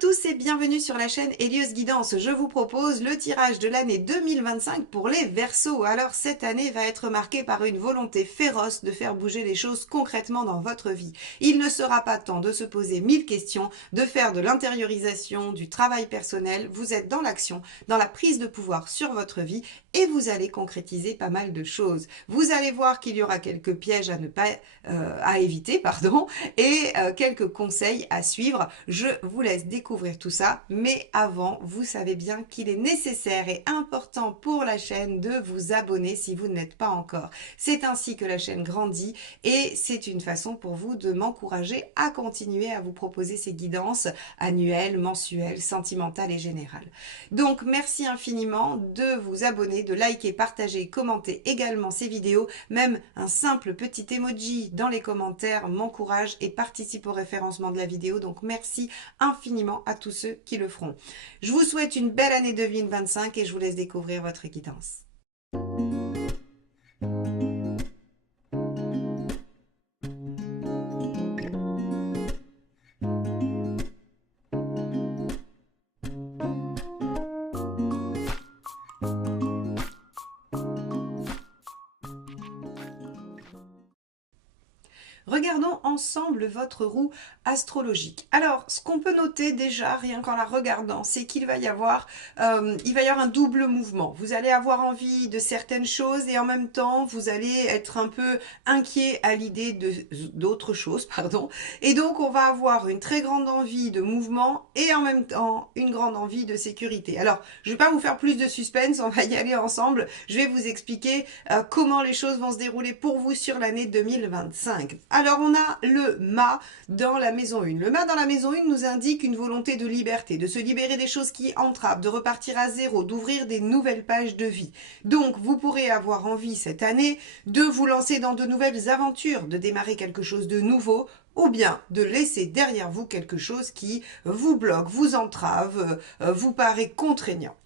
tous et bienvenue sur la chaîne Hélios Guidance. Je vous propose le tirage de l'année 2025 pour les Verseaux. Alors cette année va être marquée par une volonté féroce de faire bouger les choses concrètement dans votre vie. Il ne sera pas temps de se poser 1000 questions, de faire de l'intériorisation, du travail personnel. Vous êtes dans l'action, dans la prise de pouvoir sur votre vie et vous allez concrétiser pas mal de choses. Vous allez voir qu'il y aura quelques pièges à éviter, pardon, et quelques conseils à suivre. Je vous laisse découvrir tout ça, mais avant, vous savez bien qu'il est nécessaire et important pour la chaîne de vous abonner si vous ne l'êtes pas encore. C'est ainsi que la chaîne grandit et c'est une façon pour vous de m'encourager à continuer à vous proposer ces guidances annuelles, mensuelles, sentimentales et générales. Donc merci infiniment de vous abonner, de liker, partager, commenter également ces vidéos. Même un simple petit emoji dans les commentaires m'encourage et participe au référencement de la vidéo. Donc merci infiniment à tous ceux qui le feront. Je vous souhaite une belle année 2025 et je vous laisse découvrir votre guidance. Regardons ensemble votre roue astrologique. Alors, ce qu'on peut noter déjà, rien qu'en la regardant, c'est qu'il va y avoir un double mouvement. Vous allez avoir envie de certaines choses et en même temps, vous allez être un peu inquiet à l'idée d'autres choses, pardon. Et donc, on va avoir une très grande envie de mouvement et en même temps, une grande envie de sécurité. Alors, je ne vais pas vous faire plus de suspense, on va y aller ensemble. Je vais vous expliquer comment les choses vont se dérouler pour vous sur l'année 2025. Alors on a le mât dans la maison 1. Le mât dans la maison 1 nous indique une volonté de liberté, de se libérer des choses qui entravent, de repartir à zéro, d'ouvrir des nouvelles pages de vie. Donc vous pourrez avoir envie cette année de vous lancer dans de nouvelles aventures, de démarrer quelque chose de nouveau, ou bien de laisser derrière vous quelque chose qui vous bloque, vous entrave, vous paraît contraignant.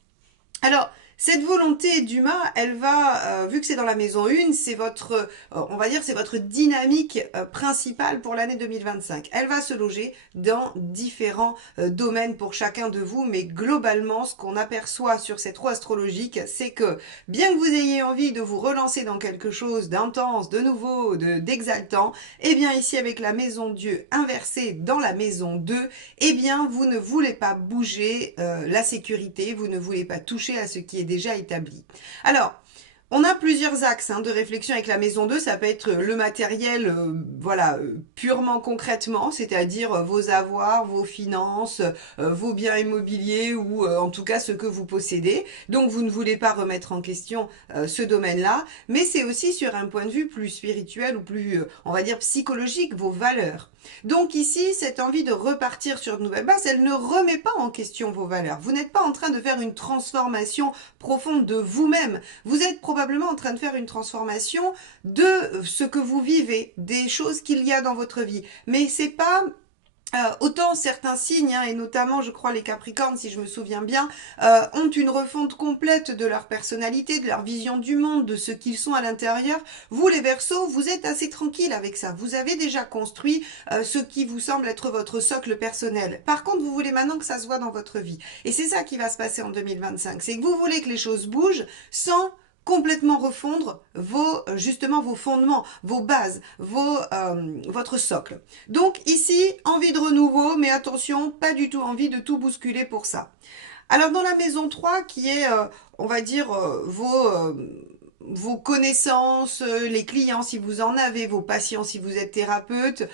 Alors, cette volonté d'humain, elle va, vu que c'est dans la maison 1, c'est votre, on va dire, c'est votre dynamique principale pour l'année 2025. Elle va se loger dans différents domaines pour chacun de vous, mais globalement, ce qu'on aperçoit sur cette roue astrologique, c'est que bien que vous ayez envie de vous relancer dans quelque chose d'intense, de nouveau, d'exaltant, eh bien ici avec la maison Dieu inversée dans la maison 2, eh bien vous ne voulez pas bouger la sécurité, vous ne voulez pas toucher à ce qui est déjà établi. Alors, on a plusieurs axes de réflexion avec la maison 2, ça peut être le matériel, purement concrètement, c'est-à-dire vos avoirs, vos finances, vos biens immobiliers ou en tout cas ce que vous possédez. Donc vous ne voulez pas remettre en question ce domaine-là, mais c'est aussi sur un point de vue plus spirituel ou plus, on va dire, psychologique, vos valeurs. Donc ici, cette envie de repartir sur de nouvelles bases, elle ne remet pas en question vos valeurs. Vous n'êtes pas en train de faire une transformation profonde de vous-même. Vous êtes probablement en train de faire une transformation de ce que vous vivez, des choses qu'il y a dans votre vie. Mais c'est pas... autant certains signes, et notamment je crois les Capricornes si je me souviens bien, ont une refonte complète de leur personnalité, de leur vision du monde, de ce qu'ils sont à l'intérieur. Vous les Verseaux, vous êtes assez tranquille avec ça. Vous avez déjà construit ce qui vous semble être votre socle personnel. Par contre, vous voulez maintenant que ça se voit dans votre vie. Et c'est ça qui va se passer en 2025. C'est que vous voulez que les choses bougent sans complètement refondre justement vos fondements, vos bases, votre socle. Donc ici, envie de renouveau, mais attention, pas du tout envie de tout bousculer pour ça. Alors dans la maison 3, qui est, on va dire, vos connaissances, les clients si vous en avez, vos patients si vous êtes thérapeute,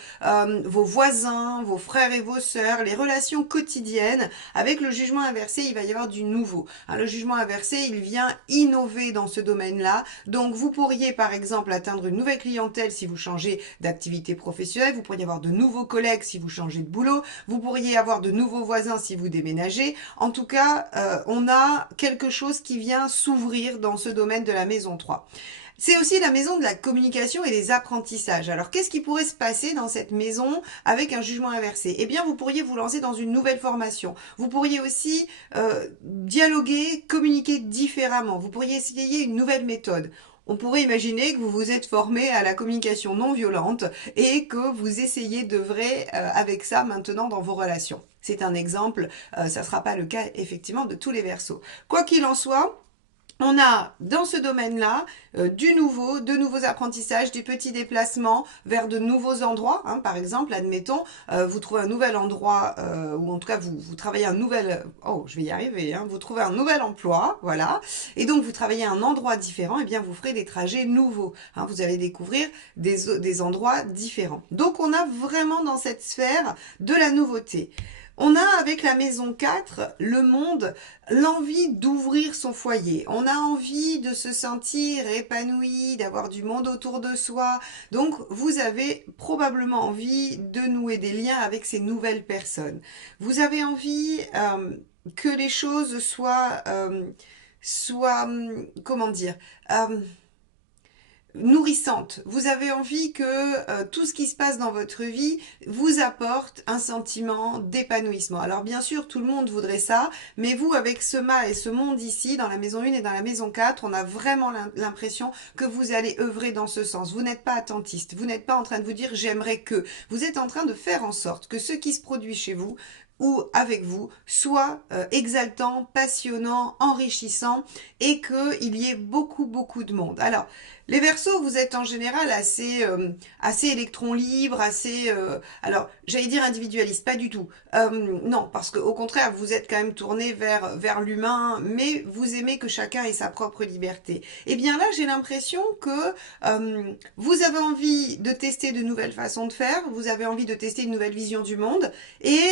vos voisins, vos frères et vos sœurs, les relations quotidiennes. Avec le jugement inversé, il va y avoir du nouveau. Le jugement inversé, il vient innover dans ce domaine-là. Donc vous pourriez par exemple atteindre une nouvelle clientèle si vous changez d'activité professionnelle, vous pourriez avoir de nouveaux collègues si vous changez de boulot, vous pourriez avoir de nouveaux voisins si vous déménagez. En tout cas, on a quelque chose qui vient s'ouvrir dans ce domaine de la maison 3. C'est aussi la maison de la communication et des apprentissages. Alors, qu'est-ce qui pourrait se passer dans cette maison avec un jugement inversé? Eh bien, vous pourriez vous lancer dans une nouvelle formation. Vous pourriez aussi dialoguer, communiquer différemment. Vous pourriez essayer une nouvelle méthode. On pourrait imaginer que vous vous êtes formé à la communication non violente et que vous essayez d'œuvrer avec ça maintenant dans vos relations. C'est un exemple, ça ne sera pas le cas effectivement de tous les Verseaux. Quoi qu'il en soit, on a dans ce domaine-là du nouveau, de nouveaux apprentissages, des petits déplacements vers de nouveaux endroits. Hein. Par exemple, admettons, vous trouvez un nouvel endroit, ou en tout cas vous travaillez un nouvel... Oh, je vais y arriver. Hein, vous trouvez un nouvel emploi, voilà. Et donc vous travaillez à un endroit différent, et bien vous ferez des trajets nouveaux. Hein, vous allez découvrir des endroits différents. Donc on a vraiment dans cette sphère de la nouveauté. On a avec la maison 4, le monde, l'envie d'ouvrir son foyer. On a envie de se sentir épanoui, d'avoir du monde autour de soi. Donc vous avez probablement envie de nouer des liens avec ces nouvelles personnes. Vous avez envie que les choses soient, comment dire, euh, nourrissante. Vous avez envie que tout ce qui se passe dans votre vie vous apporte un sentiment d'épanouissement. Alors bien sûr, tout le monde voudrait ça, mais vous, avec ce mât et ce monde ici, dans la maison 1 et dans la maison 4, on a vraiment l'impression que vous allez œuvrer dans ce sens. Vous n'êtes pas attentiste, vous n'êtes pas en train de vous dire j'aimerais que. Vous êtes en train de faire en sorte que ce qui se produit chez vous ou avec vous soit exaltant, passionnant, enrichissant et qu'il y ait beaucoup, beaucoup de monde. Alors, les Verseaux, vous êtes en général assez électron libre, alors, j'allais dire individualiste, pas du tout. Non, parce qu'au contraire, vous êtes quand même tourné vers l'humain, mais vous aimez que chacun ait sa propre liberté. Et bien là, j'ai l'impression que vous avez envie de tester de nouvelles façons de faire, vous avez envie de tester une nouvelle vision du monde, et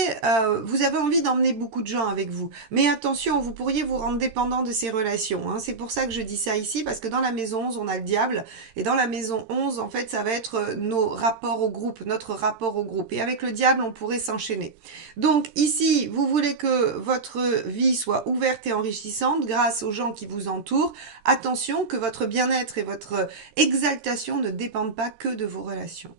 vous avez envie d'emmener beaucoup de gens avec vous. Mais attention, vous pourriez vous rendre dépendant de ces relations. Hein. C'est pour ça que je dis ça ici, parce que dans la maison 11, on a le diable, et dans la maison 11, en fait, ça va être nos rapports au groupe, notre rapport au groupe. Et avec le diable, on pourrait s'enchaîner. Donc ici, vous voulez que votre vie soit ouverte et enrichissante grâce aux gens qui vous entourent. Attention que votre bien-être et votre exaltation ne dépendent pas que de vos relations.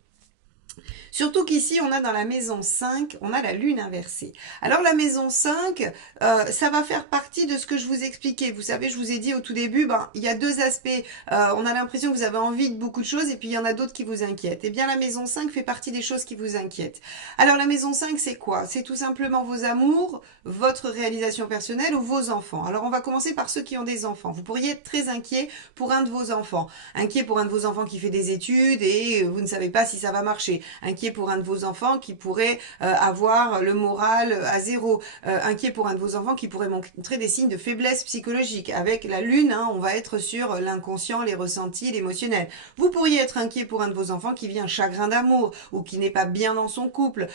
Surtout qu'ici, on a dans la maison 5, on a la lune inversée. Alors la maison 5, ça va faire partie de ce que je vous expliquais. Vous savez, je vous ai dit au tout début, il y a deux aspects. On a l'impression que vous avez envie de beaucoup de choses et puis il y en a d'autres qui vous inquiètent. Eh bien, la maison 5 fait partie des choses qui vous inquiètent. Alors la maison 5, c'est quoi? C'est tout simplement vos amours, votre réalisation personnelle ou vos enfants. Alors on va commencer par ceux qui ont des enfants. Vous pourriez être très inquiet pour un de vos enfants. Inquiet pour un de vos enfants qui fait des études et vous ne savez pas si ça va marcher. Inquiet pour un de vos enfants qui pourrait avoir le moral à zéro. Inquiet pour un de vos enfants qui pourrait montrer des signes de faiblesse psychologique. Avec la lune, hein, on va être sur l'inconscient, les ressentis, l'émotionnel. Vous pourriez être inquiet pour un de vos enfants qui vit un chagrin d'amour ou qui n'est pas bien dans son couple.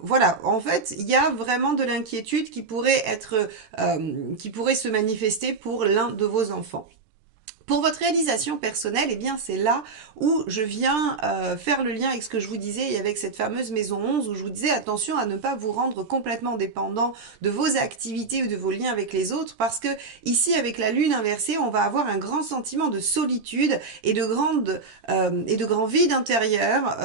Voilà, en fait, il y a vraiment de l'inquiétude qui pourrait se manifester pour l'un de vos enfants. Pour votre réalisation personnelle, eh bien c'est là où je viens faire le lien avec ce que je vous disais et avec cette fameuse maison 11 où je vous disais attention à ne pas vous rendre complètement dépendant de vos activités ou de vos liens avec les autres parce que ici avec la lune inversée, on va avoir un grand sentiment de solitude et de grand vide intérieur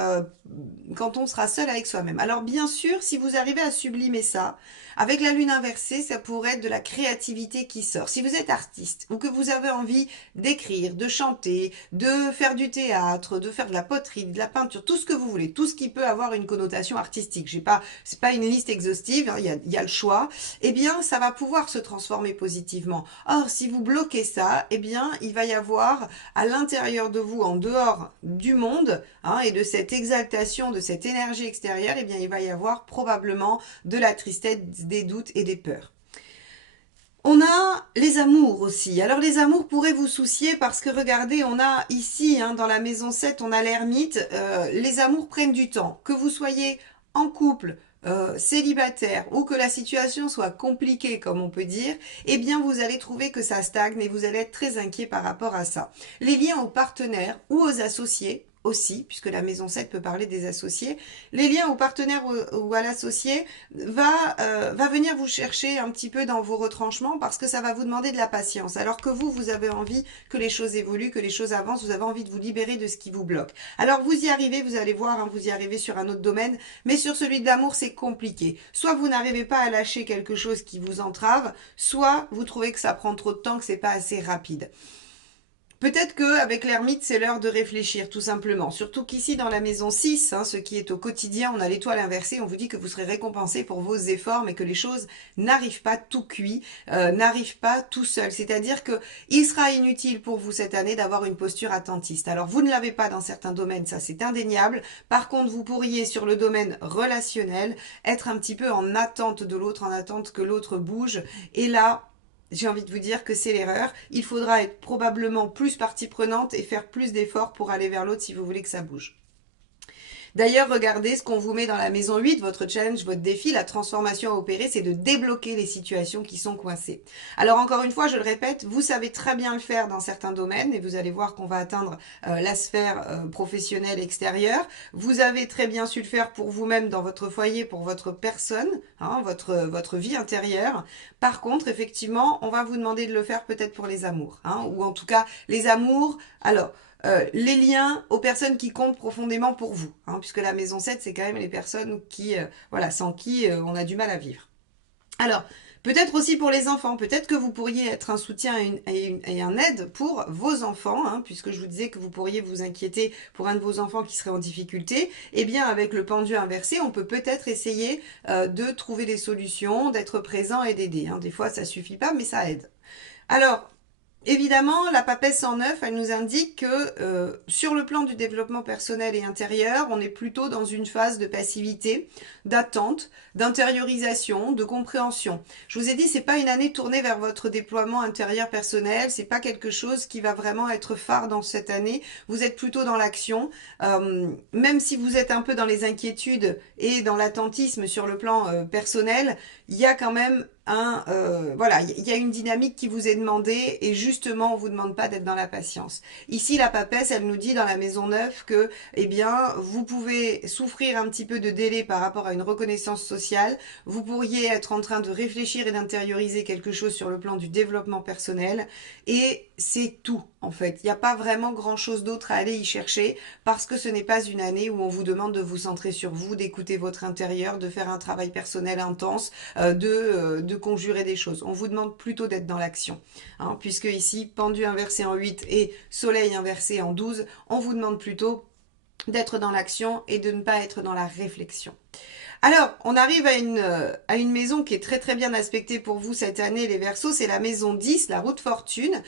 quand on sera seul avec soi-même. Alors bien sûr, si vous arrivez à sublimer ça, avec la lune inversée, ça pourrait être de la créativité qui sort. Si vous êtes artiste ou que vous avez envie d'écrire, de chanter, de faire du théâtre, de faire de la poterie, de la peinture, tout ce que vous voulez, tout ce qui peut avoir une connotation artistique. C'est pas une liste exhaustive, hein, il y a le choix. Eh bien, ça va pouvoir se transformer positivement. Or, si vous bloquez ça, eh bien, il va y avoir à l'intérieur de vous, en dehors du monde, hein, et de cette exaltation, de cette énergie extérieure, eh bien, il va y avoir probablement de la tristesse, des doutes et des peurs. On a les amours aussi. Alors les amours pourraient vous soucier parce que regardez, on a ici, hein, dans la maison 7, on a l'ermite. Les amours prennent du temps. Que vous soyez en couple, célibataire ou que la situation soit compliquée, comme on peut dire, eh bien vous allez trouver que ça stagne et vous allez être très inquiet par rapport à ça. Les liens aux partenaires ou aux associés, aussi, puisque la maison 7 peut parler des associés, les liens au partenaire ou à l'associé va venir vous chercher un petit peu dans vos retranchements parce que ça va vous demander de la patience. Alors que vous avez envie que les choses évoluent, que les choses avancent, vous avez envie de vous libérer de ce qui vous bloque. Alors vous y arrivez, vous allez voir, hein, vous y arrivez sur un autre domaine, mais sur celui de l'amour, c'est compliqué. Soit vous n'arrivez pas à lâcher quelque chose qui vous entrave, soit vous trouvez que ça prend trop de temps, que c'est pas assez rapide. Peut-être qu'avec l'ermite, c'est l'heure de réfléchir, tout simplement. Surtout qu'ici, dans la maison 6, ce qui est au quotidien, on a l'étoile inversée, on vous dit que vous serez récompensé pour vos efforts, mais que les choses n'arrivent pas tout cuit, n'arrivent pas tout seul. C'est-à-dire que il sera inutile pour vous cette année d'avoir une posture attentiste. Alors, vous ne l'avez pas dans certains domaines, ça c'est indéniable. Par contre, vous pourriez, sur le domaine relationnel, être un petit peu en attente de l'autre, en attente que l'autre bouge. Et là, j'ai envie de vous dire que c'est l'erreur. Il faudra être probablement plus partie prenante et faire plus d'efforts pour aller vers l'autre si vous voulez que ça bouge. D'ailleurs, regardez ce qu'on vous met dans la maison 8, votre challenge, votre défi, la transformation à opérer, c'est de débloquer les situations qui sont coincées. Alors encore une fois, je le répète, vous savez très bien le faire dans certains domaines et vous allez voir qu'on va atteindre la sphère professionnelle extérieure. Vous avez très bien su le faire pour vous-même dans votre foyer, pour votre personne, votre vie intérieure. Par contre, effectivement, on va vous demander de le faire peut-être pour les amours, ou en tout cas les amours. Alors, les liens aux personnes qui comptent profondément pour vous, puisque la maison 7, c'est quand même les personnes qui, sans qui on a du mal à vivre. Alors, peut-être aussi pour les enfants, peut-être que vous pourriez être un soutien et un aide pour vos enfants, puisque je vous disais que vous pourriez vous inquiéter pour un de vos enfants qui serait en difficulté. Eh bien, avec le pendu inversé, on peut peut-être essayer de trouver des solutions, d'être présent et d'aider. Des fois, ça suffit pas, mais ça aide. Alors, évidemment, la papesse 109, elle nous indique que sur le plan du développement personnel et intérieur, on est plutôt dans une phase de passivité, d'attente, d'intériorisation, de compréhension. Je vous ai dit, c'est pas une année tournée vers votre déploiement intérieur personnel, c'est pas quelque chose qui va vraiment être phare dans cette année. Vous êtes plutôt dans l'action, même si vous êtes un peu dans les inquiétudes et dans l'attentisme sur le plan personnel, il y a quand même il y a une dynamique qui vous est demandée et justement on vous demande pas d'être dans la patience. Ici la papesse, elle nous dit dans la maison 9 que vous pouvez souffrir un petit peu de délai par rapport à une reconnaissance sociale, vous pourriez être en train de réfléchir et d'intérioriser quelque chose sur le plan du développement personnel et c'est tout en fait. Il n'y a pas vraiment grand chose d'autre à aller y chercher parce que ce n'est pas une année où on vous demande de vous centrer sur vous, d'écouter votre intérieur, de faire un travail personnel intense, de conjurer des choses. On vous demande plutôt d'être dans l'action. Puisque ici, pendu inversé en 8 et soleil inversé en 12, on vous demande plutôt d'être dans l'action et de ne pas être dans la réflexion. Alors, on arrive à une maison qui est très très bien aspectée pour vous cette année, les Verseaux, c'est la maison 10, la route fortune.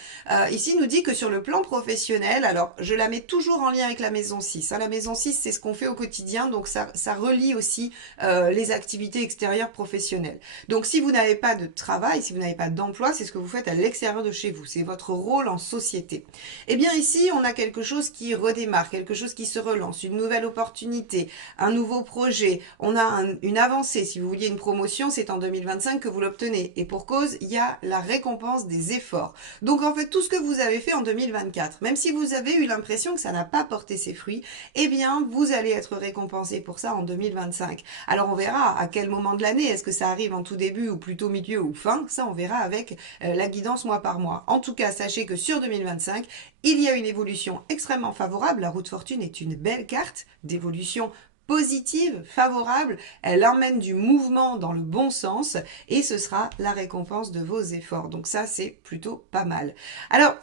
Ici, nous dit que sur le plan professionnel, alors je la mets toujours en lien avec la maison 6. La maison 6, c'est ce qu'on fait au quotidien, donc ça relie aussi les activités extérieures professionnelles. Donc si vous n'avez pas de travail, si vous n'avez pas d'emploi, c'est ce que vous faites à l'extérieur de chez vous, c'est votre rôle en société. Eh bien ici, on a quelque chose qui redémarre, quelque chose qui se relance, une nouvelle opportunité, un nouveau projet, on a une avancée. Si vous vouliez une promotion, c'est en 2025 que vous l'obtenez. Et pour cause, il y a la récompense des efforts. Donc en fait, tout ce que vous avez fait en 2024, même si vous avez eu l'impression que ça n'a pas porté ses fruits, eh bien, vous allez être récompensé pour ça en 2025. Alors on verra à quel moment de l'année, est-ce que ça arrive en tout début ou plutôt milieu ou fin, ça on verra avec la guidance mois par mois. En tout cas, sachez que sur 2025, il y a une évolution extrêmement favorable. La route fortune est une belle carte d'évolution positive, favorable, elle emmène du mouvement dans le bon sens et ce sera la récompense de vos efforts. Donc ça, c'est plutôt pas mal. Alors,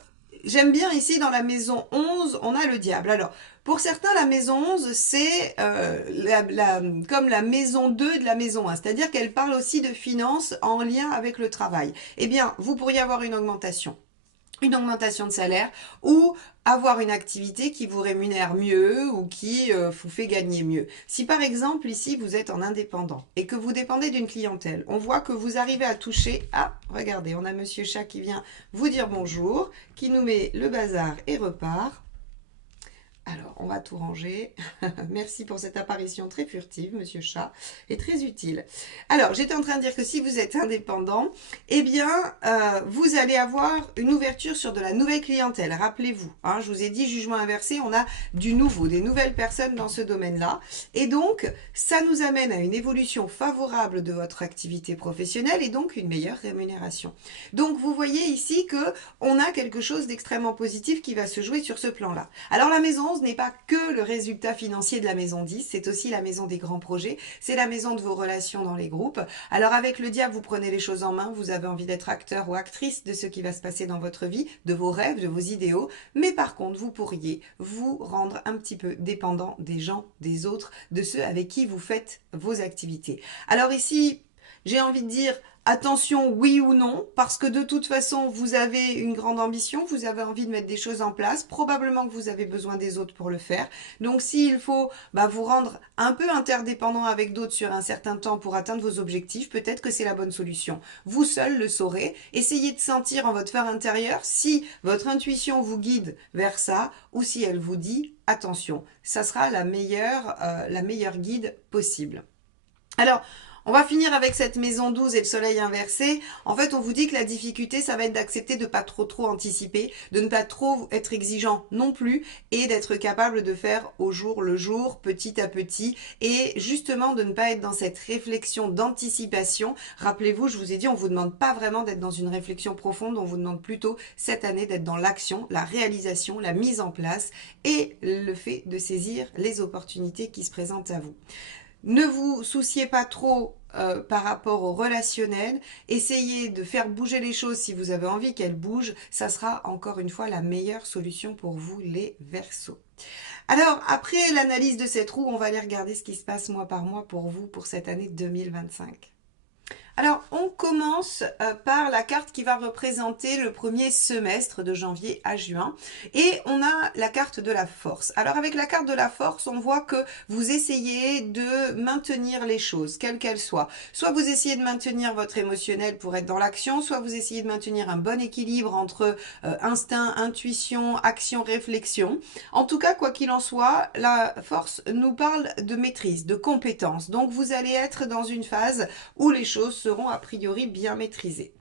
j'aime bien ici dans la maison 11, on a le diable. Alors, pour certains, la maison 11, c'est comme la maison 2 de la maison 1, c'est-à-dire qu'elle parle aussi de finances en lien avec le travail. Eh bien, vous pourriez avoir une augmentation de salaire ou avoir une activité qui vous rémunère mieux ou qui vous fait gagner mieux. Si par exemple ici vous êtes en indépendant et que vous dépendez d'une clientèle, on voit que vous arrivez à toucher, regardez, on a Monsieur Chat qui vient vous dire bonjour, qui nous met le bazar et repart. Alors, on va tout ranger. Merci pour cette apparition très furtive, Monsieur Chat, et très utile. Alors, j'étais en train de dire que si vous êtes indépendant, eh bien, vous allez avoir une ouverture sur de la nouvelle clientèle. Rappelez-vous, je vous ai dit, jugement inversé, on a du nouveau, des nouvelles personnes dans ce domaine-là. Et donc, ça nous amène à une évolution favorable de votre activité professionnelle et donc une meilleure rémunération. Donc, vous voyez ici que on a quelque chose d'extrêmement positif qui va se jouer sur ce plan-là. Alors, la maison 11 11 n'est pas que le résultat financier de la maison 10, c'est aussi la maison des grands projets, c'est la maison de vos relations dans les groupes. Alors avec le diable, vous prenez les choses en main, vous avez envie d'être acteur ou actrice de ce qui va se passer dans votre vie, de vos rêves, de vos idéaux, mais par contre, vous pourriez vous rendre un petit peu dépendant des gens, des autres, de ceux avec qui vous faites vos activités. Alors ici, j'ai envie de dire attention oui ou non, parce que de toute façon, vous avez une grande ambition, vous avez envie de mettre des choses en place, probablement que vous avez besoin des autres pour le faire. Donc s'il faut vous rendre un peu interdépendant avec d'autres sur un certain temps pour atteindre vos objectifs, peut-être que c'est la bonne solution. Vous seul le saurez. Essayez de sentir en votre fort intérieur si votre intuition vous guide vers ça ou si elle vous dit attention. Ça sera la meilleure guide possible. Alors, on va finir avec cette maison 12 et le soleil inversé. En fait, on vous dit que la difficulté, ça va être d'accepter de ne pas trop anticiper, de ne pas trop être exigeant non plus et d'être capable de faire au jour le jour, petit à petit et justement de ne pas être dans cette réflexion d'anticipation. Rappelez-vous, je vous ai dit, on ne vous demande pas vraiment d'être dans une réflexion profonde, on vous demande plutôt cette année d'être dans l'action, la réalisation, la mise en place et le fait de saisir les opportunités qui se présentent à vous. Ne vous souciez pas trop par rapport au relationnel. Essayez de faire bouger les choses si vous avez envie qu'elles bougent. Ça sera encore une fois la meilleure solution pour vous les Verseaux. Alors, après l'analyse de cette roue, on va aller regarder ce qui se passe mois par mois pour vous pour cette année 2025. Alors, on commence par la carte qui va représenter le premier semestre de janvier à juin. Et on a la carte de la force. Alors, avec la carte de la force, on voit que vous essayez de maintenir les choses, quelles qu'elles soient. Soit vous essayez de maintenir votre émotionnel pour être dans l'action, soit vous essayez de maintenir un bon équilibre entre instinct, intuition, action, réflexion. En tout cas, quoi qu'il en soit, la force nous parle de maîtrise, de compétence. Donc, vous allez être dans une phase où les choses seront a priori bien maîtrisées.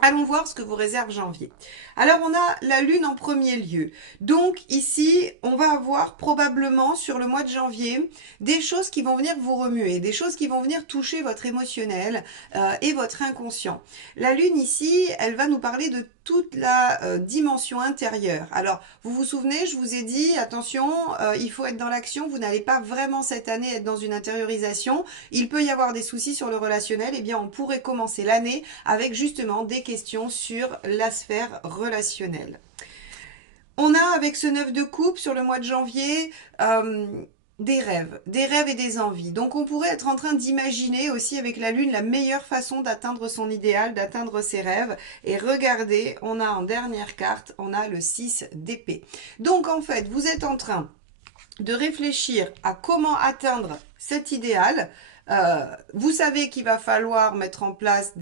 Allons voir ce que vous réserve janvier. Alors on a la lune en premier lieu. Donc ici, on va avoir probablement sur le mois de janvier des choses qui vont venir vous remuer, des choses qui vont venir toucher votre émotionnel et votre inconscient. La lune ici, elle va nous parler de toute la dimension intérieure. Alors, vous vous souvenez, je vous ai dit, attention, il faut être dans l'action, vous n'allez pas vraiment cette année être dans une intériorisation. Il peut y avoir des soucis sur le relationnel, eh bien on pourrait commencer l'année avec justement des questions sur la sphère relationnelle. On a avec ce 9 de coupe sur le mois de janvier des rêves et des envies. Donc on pourrait être en train d'imaginer aussi avec la lune la meilleure façon d'atteindre son idéal, d'atteindre ses rêves. Et regardez, on a en dernière carte, on a le 6 d'épée. Donc en fait, vous êtes en train de réfléchir à comment atteindre cet idéal. Vous savez qu'il va falloir mettre en place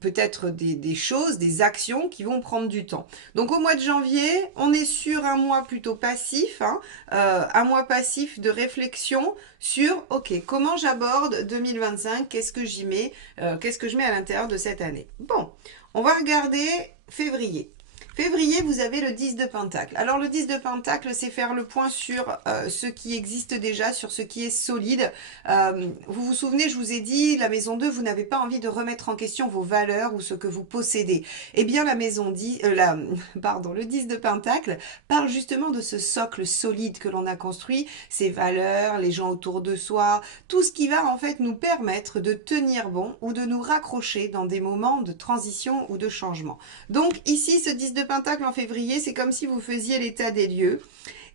peut-être des choses, des actions qui vont prendre du temps. Donc au mois de janvier, on est sur un mois plutôt passif, un mois passif de réflexion sur, ok, comment j'aborde 2025, qu'est-ce que j'y mets, qu'est-ce que je mets à l'intérieur de cette année. Bon, on va regarder février. Février, vous avez le 10 de Pentacle. Alors le 10 de Pentacle, c'est faire le point sur ce qui existe déjà, sur ce qui est solide. Vous vous souvenez, je vous ai dit, la maison 2, vous n'avez pas envie de remettre en question vos valeurs ou ce que vous possédez. Eh bien, la maison 10, le 10 de Pentacle parle justement de ce socle solide que l'on a construit, ses valeurs, les gens autour de soi, tout ce qui va en fait nous permettre de tenir bon ou de nous raccrocher dans des moments de transition ou de changement. Donc ici, ce 10 de Pentacle en février, c'est comme si vous faisiez l'état des lieux.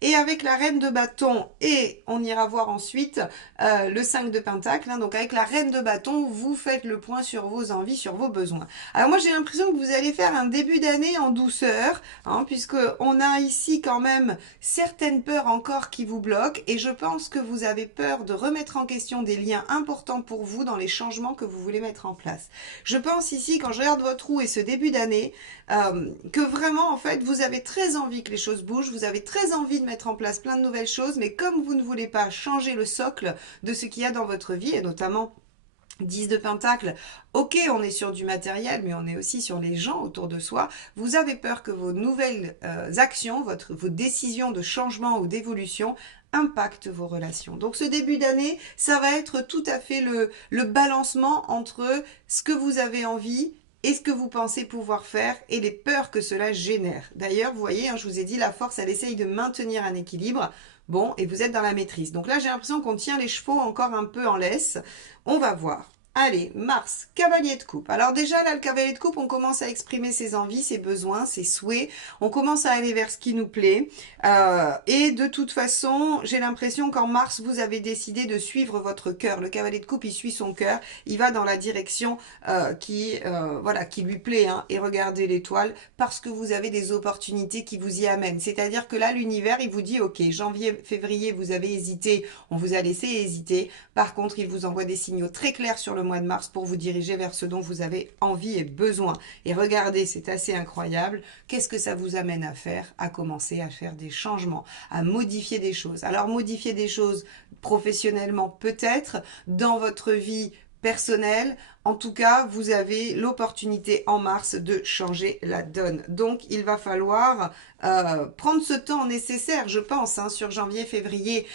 Et avec la reine de bâton, et on ira voir ensuite le 5 de Pentacle, donc avec la reine de bâton, vous faites le point sur vos envies, sur vos besoins. Alors moi j'ai l'impression que vous allez faire un début d'année en douceur, puisque on a ici quand même certaines peurs encore qui vous bloquent, et je pense que vous avez peur de remettre en question des liens importants pour vous dans les changements que vous voulez mettre en place. Je pense ici, quand je regarde votre roue et ce début d'année, que vraiment en fait vous avez très envie que les choses bougent, vous avez très envie de mettre en place plein de nouvelles choses, mais comme vous ne voulez pas changer le socle de ce qu'il y a dans votre vie, et notamment 10 de Pentacle, ok, on est sur du matériel, mais on est aussi sur les gens autour de soi. Vous avez peur que vos nouvelles actions, vos décisions de changement ou d'évolution impactent vos relations. Donc ce début d'année, ça va être tout à fait le balancement entre ce que vous avez envie et ce que vous pensez pouvoir faire et les peurs que cela génère. D'ailleurs, vous voyez, hein, je vous ai dit, la force, elle essaye de maintenir un équilibre. Bon, et vous êtes dans la maîtrise. Donc là, j'ai l'impression qu'on tient les chevaux encore un peu en laisse. On va voir. Allez, Mars, cavalier de coupe. Alors déjà, là, le cavalier de coupe, on commence à exprimer ses envies, ses besoins, ses souhaits. On commence à aller vers ce qui nous plaît. Et de toute façon, j'ai l'impression qu'en Mars, vous avez décidé de suivre votre cœur. Le cavalier de coupe, il suit son cœur. Il va dans la direction voilà, qui lui plaît. Hein. Et regardez l'étoile, parce que vous avez des opportunités qui vous y amènent. C'est-à-dire que là, l'univers, il vous dit, ok, janvier, février, vous avez hésité. On vous a laissé hésiter. Par contre, il vous envoie des signaux très clairs sur le mois de mars pour vous diriger vers ce dont vous avez envie et besoin. Et regardez, c'est assez incroyable. Qu'est-ce que ça vous amène à faire? À commencer à faire des changements, à modifier des choses. Alors, modifier des choses professionnellement peut-être, dans votre vie personnelle. En tout cas, vous avez l'opportunité en mars de changer la donne. Donc, il va falloir prendre ce temps nécessaire, je pense, hein, sur janvier-février,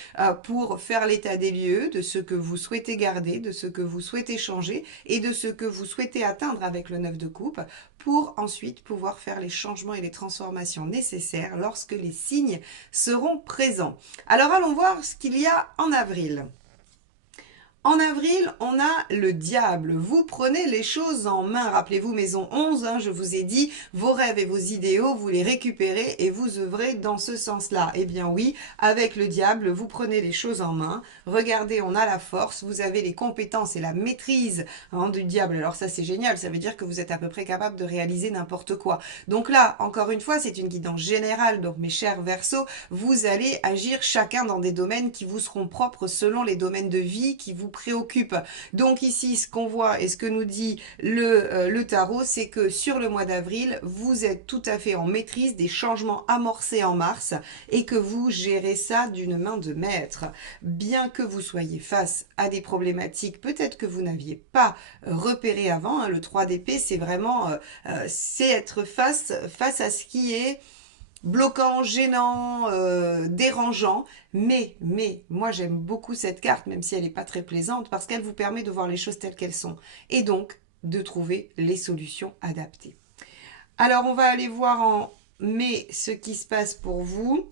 pour faire l'état des lieux de ce que vous souhaitez garder, de ce que vous souhaitez changer et de ce que vous souhaitez atteindre avec le 9 de coupe, pour ensuite pouvoir faire les changements et les transformations nécessaires lorsque les signes seront présents. Alors, allons voir ce qu'il y a en avril. En avril, on a le diable. Vous prenez les choses en main. Rappelez-vous, maison 11, hein, je vous ai dit, vos rêves et vos idéaux, vous les récupérez et vous œuvrez dans ce sens-là. Eh bien oui, avec le diable, vous prenez les choses en main. Regardez, on a la force, vous avez les compétences et la maîtrise hein, du diable. Alors ça, c'est génial, ça veut dire que vous êtes à peu près capable de réaliser n'importe quoi. Donc là, encore une fois, c'est une guidance générale. Donc mes chers Verseaux, vous allez agir chacun dans des domaines qui vous seront propres selon les domaines de vie qui vous préoccupe. Donc ici, ce qu'on voit et ce que nous dit le tarot, c'est que sur le mois d'avril, vous êtes tout à fait en maîtrise des changements amorcés en mars et que vous gérez ça d'une main de maître. Bien que vous soyez face à des problématiques peut-être que vous n'aviez pas repérées avant, hein, le 3 d'épée, c'est vraiment c'est être face à ce qui est bloquant, gênant, dérangeant, mais moi j'aime beaucoup cette carte, même si elle n'est pas très plaisante, parce qu'elle vous permet de voir les choses telles qu'elles sont, et donc de trouver les solutions adaptées. Alors on va aller voir en mai ce qui se passe pour vous.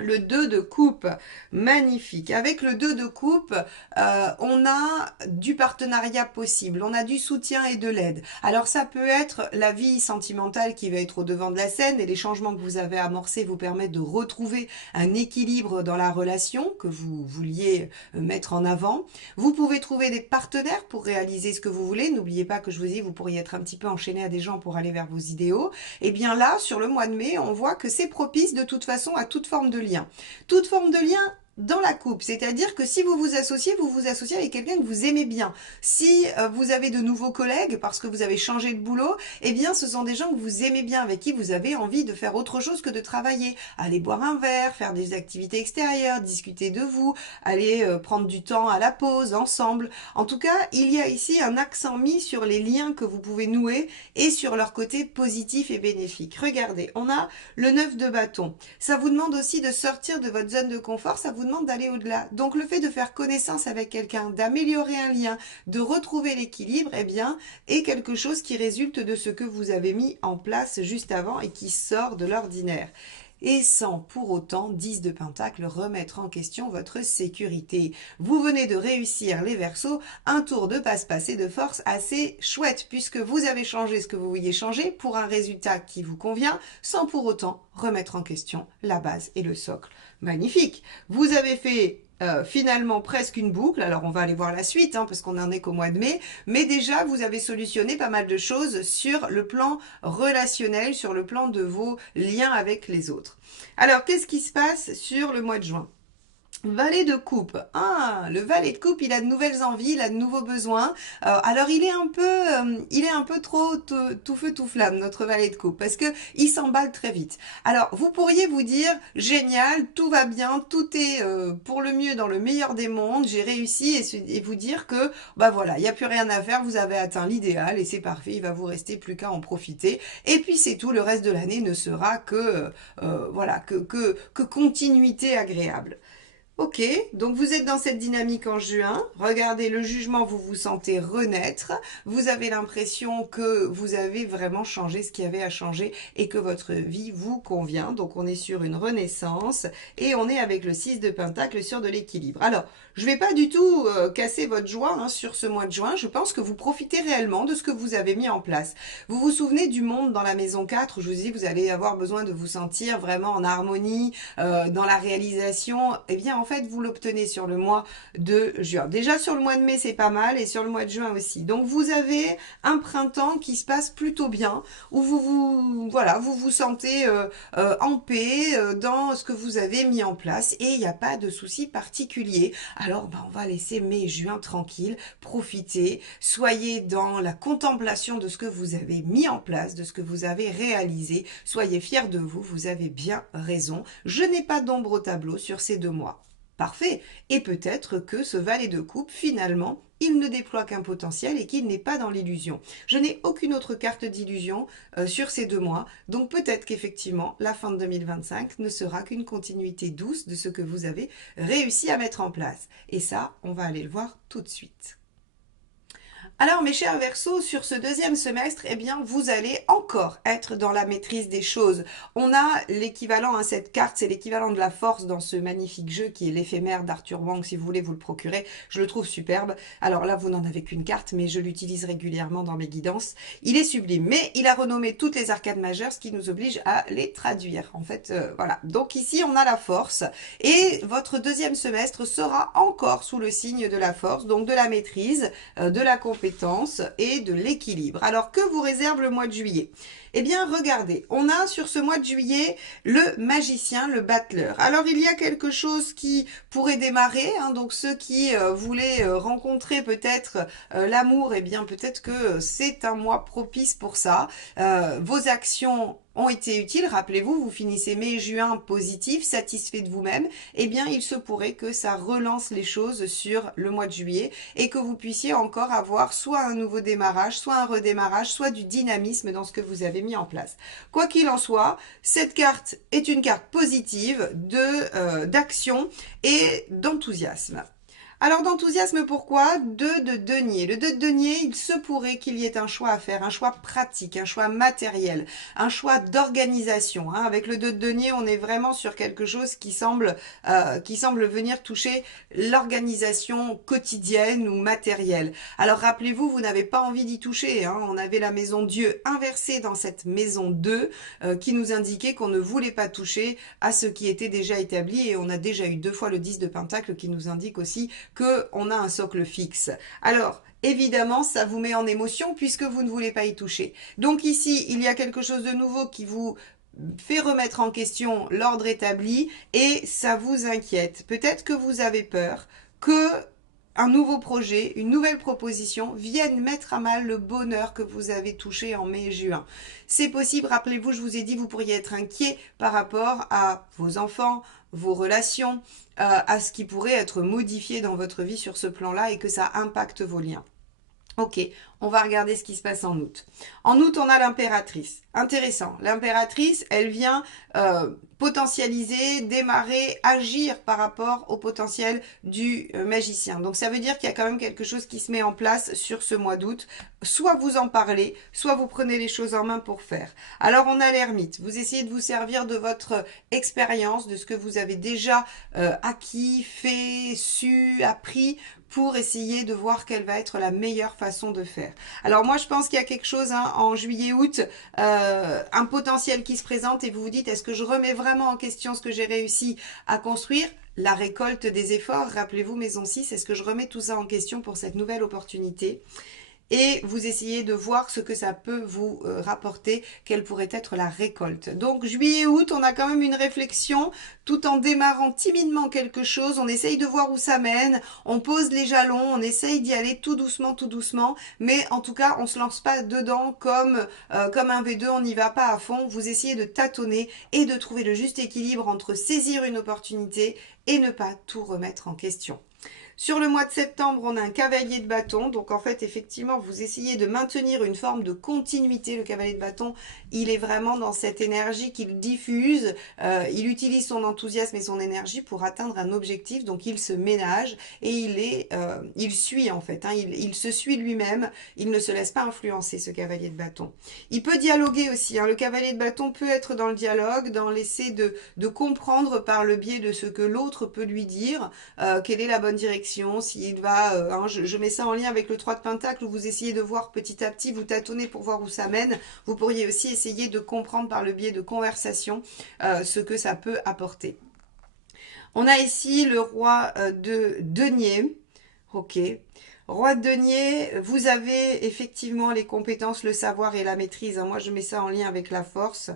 Le 2 de coupe, magnifique. Avec le 2 de coupe, on a du partenariat possible, on a du soutien et de l'aide. Alors ça peut être la vie sentimentale qui va être au devant de la scène et les changements que vous avez amorcés vous permettent de retrouver un équilibre dans la relation que vous vouliez mettre en avant. Vous pouvez trouver des partenaires pour réaliser ce que vous voulez. N'oubliez pas que je vous dis, vous pourriez être un petit peu enchaîné à des gens pour aller vers vos idéaux. Et bien là, sur le mois de mai, on voit que c'est propice de toute façon à toute forme de lien. Toute forme de lien dans la coupe, c'est-à-dire que si vous vous associez avec quelqu'un que vous aimez bien. Si vous avez de nouveaux collègues parce que vous avez changé de boulot, eh bien ce sont des gens que vous aimez bien, avec qui vous avez envie de faire autre chose que de travailler. Aller boire un verre, faire des activités extérieures, discuter de vous, aller prendre du temps à la pause ensemble. En tout cas, il y a ici un accent mis sur les liens que vous pouvez nouer et sur leur côté positif et bénéfique. Regardez, on a le 9 de bâton. Ça vous demande aussi de sortir de votre zone de confort, ça vous demande d'aller au-delà. Donc le fait de faire connaissance avec quelqu'un, d'améliorer un lien, de retrouver l'équilibre, eh bien, est quelque chose qui résulte de ce que vous avez mis en place juste avant et qui sort de l'ordinaire. Et sans pour autant, 10 de Pentacle, remettre en question votre sécurité. Vous venez de réussir, les Verseaux, un tour de passe-passe et de force assez chouette, puisque vous avez changé ce que vous vouliez changer pour un résultat qui vous convient, sans pour autant remettre en question la base et le socle. Magnifique! Vous avez fait finalement presque une boucle, alors on va aller voir la suite hein, parce qu'on n'en est qu'au mois de mai, mais déjà vous avez solutionné pas mal de choses sur le plan relationnel, sur le plan de vos liens avec les autres. Alors qu'est-ce qui se passe sur le mois de juin ? Valet de coupe. Ah, le valet de coupe, il a de nouvelles envies, il a de nouveaux besoins. Alors il est un peu trop tout feu tout flamme notre valet de coupe parce que il s'emballe très vite. Alors vous pourriez vous dire génial, tout va bien, tout est pour le mieux dans le meilleur des mondes, j'ai réussi et vous dire que bah voilà, il n'y a plus rien à faire, vous avez atteint l'idéal et c'est parfait, il va vous rester plus qu'à en profiter. Et puis c'est tout, le reste de l'année ne sera que voilà que continuité agréable. Ok, donc vous êtes dans cette dynamique en juin. Regardez, le jugement, vous vous sentez renaître. Vous avez l'impression que vous avez vraiment changé ce qu'il y avait à changer et que votre vie vous convient. Donc on est sur une renaissance et on est avec le 6 de Pentacle sur de l'équilibre. Alors, je ne vais pas du tout casser votre joie hein, sur ce mois de juin. Je pense que vous profitez réellement de ce que vous avez mis en place. Vous vous souvenez du monde dans la maison 4 où je vous dis vous allez avoir besoin de vous sentir vraiment en harmonie, dans la réalisation. Eh bien, en fait, vous l'obtenez sur le mois de juin. Déjà, sur le mois de mai, c'est pas mal et sur le mois de juin aussi. Donc, vous avez un printemps qui se passe plutôt bien où voilà, vous vous sentez en paix dans ce que vous avez mis en place et il n'y a pas de souci particulier. Alors, on va laisser mai et juin tranquille, profitez, soyez dans la contemplation de ce que vous avez mis en place, de ce que vous avez réalisé. Soyez fiers de vous, vous avez bien raison. Je n'ai pas d'ombre au tableau sur ces 2 mois. Parfait. Et peut-être que ce valet de coupe, finalement, il ne déploie qu'un potentiel et qu'il n'est pas dans l'illusion. Je n'ai aucune autre carte d'illusion sur ces 2 mois, donc peut-être qu'effectivement, la fin de 2025 ne sera qu'une continuité douce de ce que vous avez réussi à mettre en place. Et ça, on va aller le voir tout de suite. Alors mes chers Verseaux, sur ce deuxième semestre, eh bien vous allez encore être dans la maîtrise des choses. On a l'équivalent à cette carte, c'est l'équivalent de la force dans ce magnifique jeu qui est l'éphémère d'Arthur Wang. Si vous voulez vous le procurer, je le trouve superbe. Alors là vous n'en avez qu'une carte, mais je l'utilise régulièrement dans mes guidances. Il est sublime, mais il a renommé toutes les arcades majeures, ce qui nous oblige à les traduire. En fait, voilà. Donc ici on a la force, et votre deuxième semestre sera encore sous le signe de la force, donc de la maîtrise, de la compétence et de l'équilibre. Alors que vous réserve le mois de juillet? Eh bien regardez, on a sur ce mois de juillet le magicien, le battleur. Alors il y a quelque chose qui pourrait démarrer, hein, donc ceux qui voulaient rencontrer peut-être l'amour, eh bien peut-être que c'est un mois propice pour ça. Vos actions ont été utiles, rappelez-vous, vous finissez mai et juin positif, satisfait de vous-même, eh bien il se pourrait que ça relance les choses sur le mois de juillet et que vous puissiez encore avoir soit un nouveau démarrage, soit un redémarrage, soit du dynamisme dans ce que vous avez mis en place. Quoi qu'il en soit, cette carte est une carte positive d'action et d'enthousiasme. Alors d'enthousiasme, pourquoi? 2 de denier. Le 2 de denier, il se pourrait qu'il y ait un choix à faire, un choix pratique, un choix matériel, un choix d'organisation. Hein. Avec le 2 de denier, on est vraiment sur quelque chose qui semble venir toucher l'organisation quotidienne ou matérielle. Alors rappelez-vous, vous n'avez pas envie d'y toucher. Hein. On avait la maison Dieu inversée dans cette maison 2 qui nous indiquait qu'on ne voulait pas toucher à ce qui était déjà établi, et on a déjà eu 2 fois le 10 de Pentacle qui nous indique aussi qu'on a un socle fixe. Alors, évidemment, ça vous met en émotion puisque vous ne voulez pas y toucher. Donc ici, il y a quelque chose de nouveau qui vous fait remettre en question l'ordre établi et ça vous inquiète. Peut-être que vous avez peur que un nouveau projet, une nouvelle proposition vienne mettre à mal le bonheur que vous avez touché en mai et juin. C'est possible, rappelez-vous, je vous ai dit, vous pourriez être inquiet par rapport à vos enfants, vos relations, à ce qui pourrait être modifié dans votre vie sur ce plan-là et que ça impacte vos liens. Ok, on va regarder ce qui se passe en août. En août, on a l'impératrice. Intéressant. L'impératrice, elle vient potentialiser, démarrer, agir par rapport au potentiel du magicien. Donc ça veut dire qu'il y a quand même quelque chose qui se met en place sur ce mois d'août. Soit vous en parlez, soit vous prenez les choses en main pour faire. Alors on a l'ermite. Vous essayez de vous servir de votre expérience, de ce que vous avez déjà acquis, fait, su, appris, pour essayer de voir quelle va être la meilleure façon de faire. Alors moi je pense qu'il y a quelque chose hein, en juillet-août, un potentiel qui se présente et vous vous dites est-ce que je remets vraiment en question ce que j'ai réussi à construire? La récolte des efforts, rappelez-vous maison 6, est-ce que je remets tout ça en question pour cette nouvelle opportunité? Et vous essayez de voir ce que ça peut vous rapporter, quelle pourrait être la récolte. Donc juillet-août, on a quand même une réflexion, tout en démarrant timidement quelque chose, on essaye de voir où ça mène, on pose les jalons, on essaye d'y aller tout doucement, mais en tout cas, on se lance pas dedans comme un V2, on n'y va pas à fond, vous essayez de tâtonner et de trouver le juste équilibre entre saisir une opportunité et ne pas tout remettre en question. Sur le mois de septembre, on a un cavalier de bâton. Donc en fait, effectivement, vous essayez de maintenir une forme de continuité. Le cavalier de bâton, il est vraiment dans cette énergie qu'il diffuse. Il utilise son enthousiasme et son énergie pour atteindre un objectif. Donc il se ménage et il suit en fait. Hein. Il se suit lui-même. Il ne se laisse pas influencer, ce cavalier de bâton. Il peut dialoguer aussi. Hein. Le cavalier de bâton peut être dans le dialogue, dans l'essai de comprendre par le biais de ce que l'autre peut lui dire, quelle est la bonne direction, s'il va, hein, je mets ça en lien avec le 3 de Pentacle, où vous essayez de voir petit à petit, vous tâtonnez pour voir où ça mène. Vous pourriez aussi essayer de comprendre par le biais de conversation ce que ça peut apporter. On a ici le roi de denier. Ok. Roi de denier, vous avez effectivement les compétences, le savoir et la maîtrise. Moi, je mets ça en lien avec la force.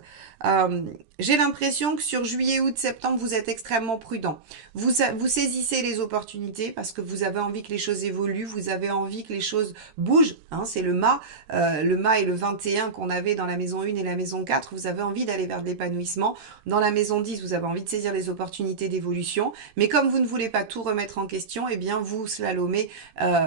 Euh, j'ai l'impression que sur juillet, août, septembre, vous êtes extrêmement prudent. Vous saisissez les opportunités parce que vous avez envie que les choses évoluent, vous avez envie que les choses bougent. Hein, c'est le mât. Le mât et le 21 qu'on avait dans la maison 1 et la maison 4. Vous avez envie d'aller vers de l'épanouissement. Dans la maison 10, vous avez envie de saisir les opportunités d'évolution. Mais comme vous ne voulez pas tout remettre en question, eh bien, vous slalomez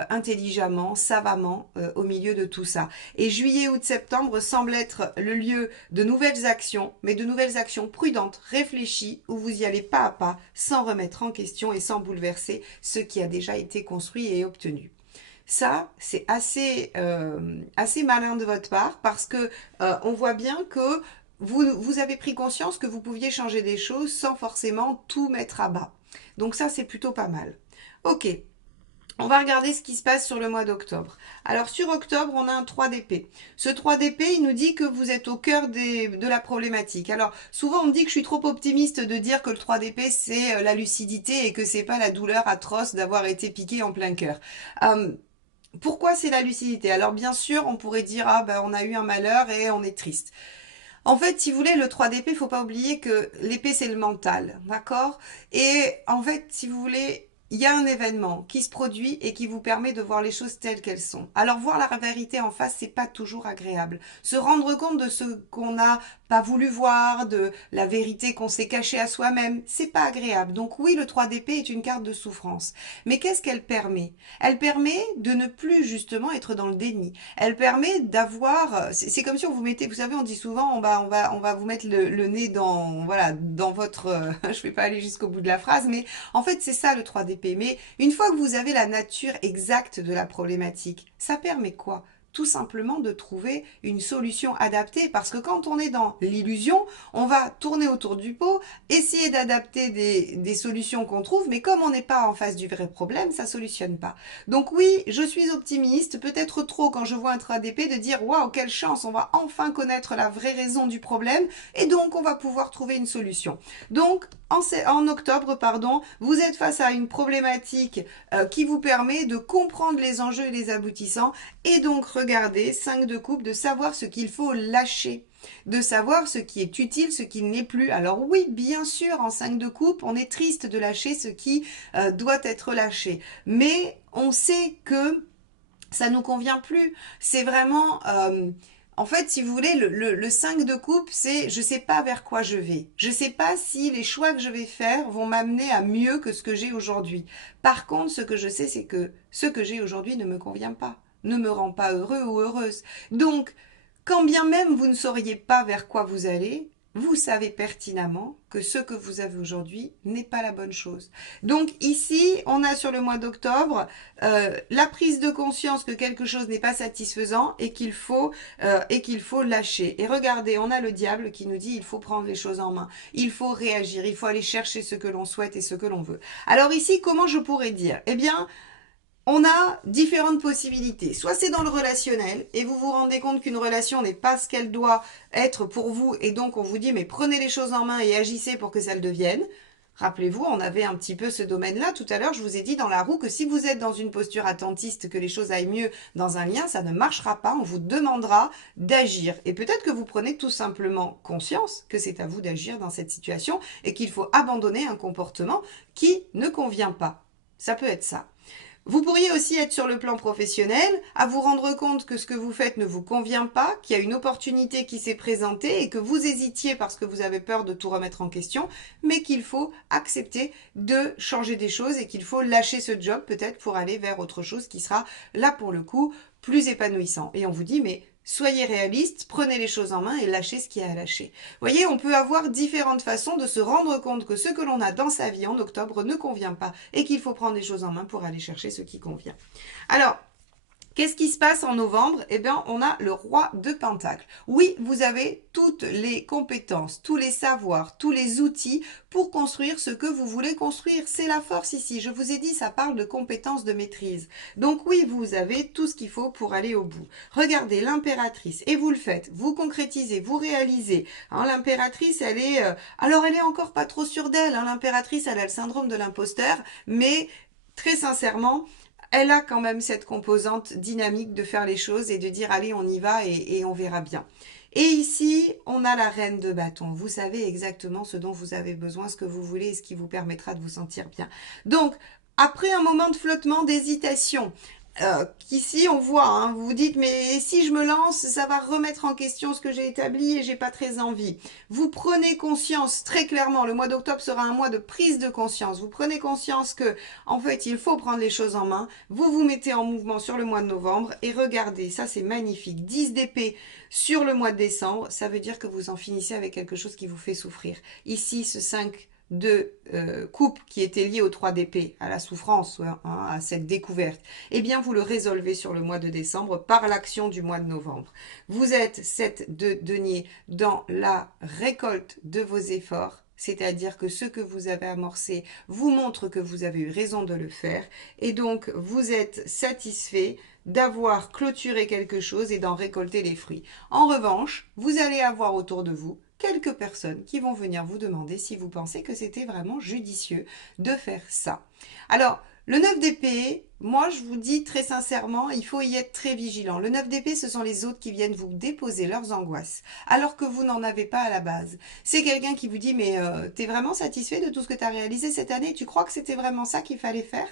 intelligemment, savamment au milieu de tout ça. Et juillet, août, septembre semble être le lieu de nouvelles actions, mais de nouvelles actions prudentes, réfléchies, où vous y allez pas à pas, sans remettre en question et sans bouleverser ce qui a déjà été construit et obtenu. Ça, c'est assez malin de votre part parce que on voit bien que vous avez pris conscience que vous pouviez changer des choses sans forcément tout mettre à bas. Donc ça, c'est plutôt pas mal. Ok, on va regarder ce qui se passe sur le mois d'octobre. Alors sur octobre, on a un 3 d'épée. Ce 3 d'épée, il nous dit que vous êtes au cœur de la problématique. Alors souvent on me dit que je suis trop optimiste de dire que le 3 d'épée c'est la lucidité et que c'est pas la douleur atroce d'avoir été piqué en plein cœur. Pourquoi c'est la lucidité? Alors bien sûr, on pourrait dire ah ben on a eu un malheur et on est triste. En fait, si vous voulez, le 3 d'épée, il ne faut pas oublier que l'épée, c'est le mental, d'accord? Et en fait, si vous voulez, il y a un événement qui se produit et qui vous permet de voir les choses telles qu'elles sont. Alors, voir la vérité en face, c'est pas toujours agréable. Se rendre compte de ce qu'on n'a pas voulu voir, de la vérité qu'on s'est cachée à soi-même, c'est pas agréable. Donc oui, le 3 d'épée est une carte de souffrance. Mais qu'est-ce qu'elle permet? Elle permet de ne plus justement être dans le déni. Elle permet d'avoir, c'est comme si on vous mettait, vous savez, on dit souvent, on va vous mettre le nez dans, voilà, dans votre, je vais pas aller jusqu'au bout de la phrase, mais en fait c'est ça le 3 d'épée. Mais une fois que vous avez la nature exacte de la problématique, ça permet quoi? Tout simplement de trouver une solution adaptée parce que quand on est dans l'illusion, on va tourner autour du pot, essayer d'adapter des solutions qu'on trouve, mais comme on n'est pas en face du vrai problème, ça solutionne pas. Donc oui, je suis optimiste, peut-être trop quand je vois un 3DP de dire waouh, quelle chance, on va enfin connaître la vraie raison du problème et donc on va pouvoir trouver une solution. Donc en octobre, pardon, vous êtes face à une problématique qui vous permet de comprendre les enjeux et les aboutissants et donc regardez, 5 de coupe, de savoir ce qu'il faut lâcher, de savoir ce qui est utile, ce qui n'est plus. Alors oui, bien sûr, en 5 de coupe, on est triste de lâcher ce qui doit être lâché, mais on sait que ça nous convient plus. C'est vraiment... en fait, si vous voulez, le 5 de coupe, c'est je sais pas vers quoi je vais. Je sais pas si les choix que je vais faire vont m'amener à mieux que ce que j'ai aujourd'hui. Par contre, ce que je sais, c'est que ce que j'ai aujourd'hui ne me convient pas, ne me rend pas heureux ou heureuse. Donc, quand bien même vous ne sauriez pas vers quoi vous allez, vous savez pertinemment que ce que vous avez aujourd'hui n'est pas la bonne chose. Donc ici, on a sur le mois d'octobre la prise de conscience que quelque chose n'est pas satisfaisant et qu'il faut lâcher. Et regardez, on a le diable qui nous dit il faut prendre les choses en main, il faut réagir, il faut aller chercher ce que l'on souhaite et ce que l'on veut. Alors ici, comment je pourrais dire? Eh bien, on a différentes possibilités. Soit c'est dans le relationnel et vous vous rendez compte qu'une relation n'est pas ce qu'elle doit être pour vous et donc on vous dit mais prenez les choses en main et agissez pour que ça le devienne. Rappelez-vous, on avait un petit peu ce domaine-là. Tout à l'heure, je vous ai dit dans la roue que si vous êtes dans une posture attentiste, que les choses aillent mieux dans un lien, ça ne marchera pas. On vous demandera d'agir. Et peut-être que vous prenez tout simplement conscience que c'est à vous d'agir dans cette situation et qu'il faut abandonner un comportement qui ne convient pas. Ça peut être ça. Vous pourriez aussi être sur le plan professionnel, à vous rendre compte que ce que vous faites ne vous convient pas, qu'il y a une opportunité qui s'est présentée et que vous hésitiez parce que vous avez peur de tout remettre en question, mais qu'il faut accepter de changer des choses et qu'il faut lâcher ce job peut-être pour aller vers autre chose qui sera là pour le coup plus épanouissant. Et on vous dit mais soyez réaliste, prenez les choses en main et lâchez ce qu'il y a à lâcher. Vous voyez, on peut avoir différentes façons de se rendre compte que ce que l'on a dans sa vie en octobre ne convient pas et qu'il faut prendre les choses en main pour aller chercher ce qui convient. Alors, qu'est-ce qui se passe en novembre? Eh bien, on a le roi de Pentacle. Oui, vous avez toutes les compétences, tous les savoirs, tous les outils pour construire ce que vous voulez construire. C'est la force ici. Je vous ai dit, ça parle de compétences de maîtrise. Donc oui, vous avez tout ce qu'il faut pour aller au bout. Regardez l'impératrice et vous le faites. Vous concrétisez, vous réalisez. Hein, l'impératrice, elle est... alors, elle est encore pas trop sûre d'elle. Hein, l'impératrice, elle a le syndrome de l'imposteur, mais très sincèrement, elle a quand même cette composante dynamique de faire les choses et de dire allez on y va et on verra bien. Et ici, on a la reine de bâton. Vous savez exactement ce dont vous avez besoin, ce que vous voulez et ce qui vous permettra de vous sentir bien. Donc, après un moment de flottement, d'hésitation, qu'ici on voit, hein, vous vous dites mais si je me lance, ça va remettre en question ce que j'ai établi et j'ai pas très envie. Vous prenez conscience très clairement, le mois d'octobre sera un mois de prise de conscience. Vous prenez conscience que en fait il faut prendre les choses en main. Vous vous mettez en mouvement sur le mois de novembre et regardez, ça c'est magnifique. 10 d'épée sur le mois de décembre, ça veut dire que vous en finissez avec quelque chose qui vous fait souffrir. Ici ce 5 de coupe qui était lié aux 3 d'épée, à la souffrance, hein, à cette découverte, eh bien vous le résolvez sur le mois de décembre par l'action du mois de novembre. Vous êtes 7 de denier dans la récolte de vos efforts, c'est-à-dire que ce que vous avez amorcé vous montre que vous avez eu raison de le faire, et donc vous êtes satisfait d'avoir clôturé quelque chose et d'en récolter les fruits. En revanche, vous allez avoir autour de vous quelques personnes qui vont venir vous demander si vous pensez que c'était vraiment judicieux de faire ça. Alors, le 9 d'épée, moi je vous dis très sincèrement, il faut y être très vigilant. Le 9 d'épée, ce sont les autres qui viennent vous déposer leurs angoisses, alors que vous n'en avez pas à la base. C'est quelqu'un qui vous dit, mais t'es vraiment satisfait de tout ce que tu as réalisé cette année? Tu crois que c'était vraiment ça qu'il fallait faire?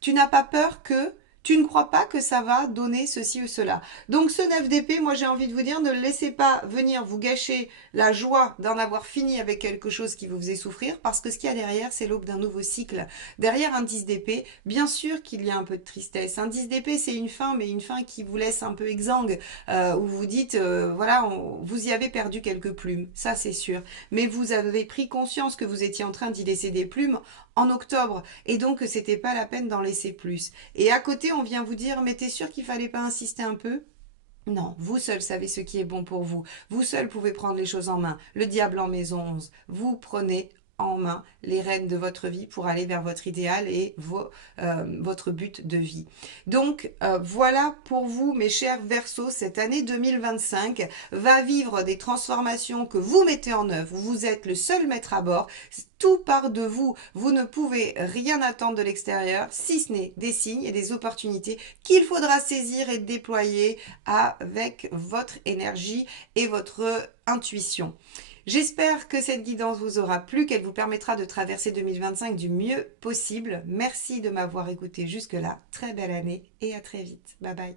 Tu n'as pas peur que tu ne crois pas que ça va donner ceci ou cela. Donc ce 9 d'épée, moi j'ai envie de vous dire, ne laissez pas venir vous gâcher la joie d'en avoir fini avec quelque chose qui vous faisait souffrir, parce que ce qu'il y a derrière, c'est l'aube d'un nouveau cycle. Derrière un 10 d'épée, bien sûr qu'il y a un peu de tristesse. Un 10 d'épée, c'est une fin, mais une fin qui vous laisse un peu exsangue, où vous dites, voilà, vous y avez perdu quelques plumes, ça c'est sûr. Mais vous avez pris conscience que vous étiez en train d'y laisser des plumes en octobre, et donc que c'était pas la peine d'en laisser plus. Et à côté, on vient vous dire, mais t'es sûr qu'il fallait pas insister un peu? Non, vous seul savez ce qui est bon pour vous. Vous seul pouvez prendre les choses en main. Le diable en maison 11. Vous prenez en main les rênes de votre vie pour aller vers votre idéal et votre but de vie. Donc voilà pour vous mes chers Verseaux, cette année 2025 va vivre des transformations que vous mettez en œuvre. Vous êtes le seul maître à bord. Tout part de vous. Vous ne pouvez rien attendre de l'extérieur, si ce n'est des signes et des opportunités qu'il faudra saisir et déployer avec votre énergie et votre intuition. J'espère que cette guidance vous aura plu, qu'elle vous permettra de traverser 2025 du mieux possible. Merci de m'avoir écouté jusque-là. Très belle année et à très vite. Bye bye.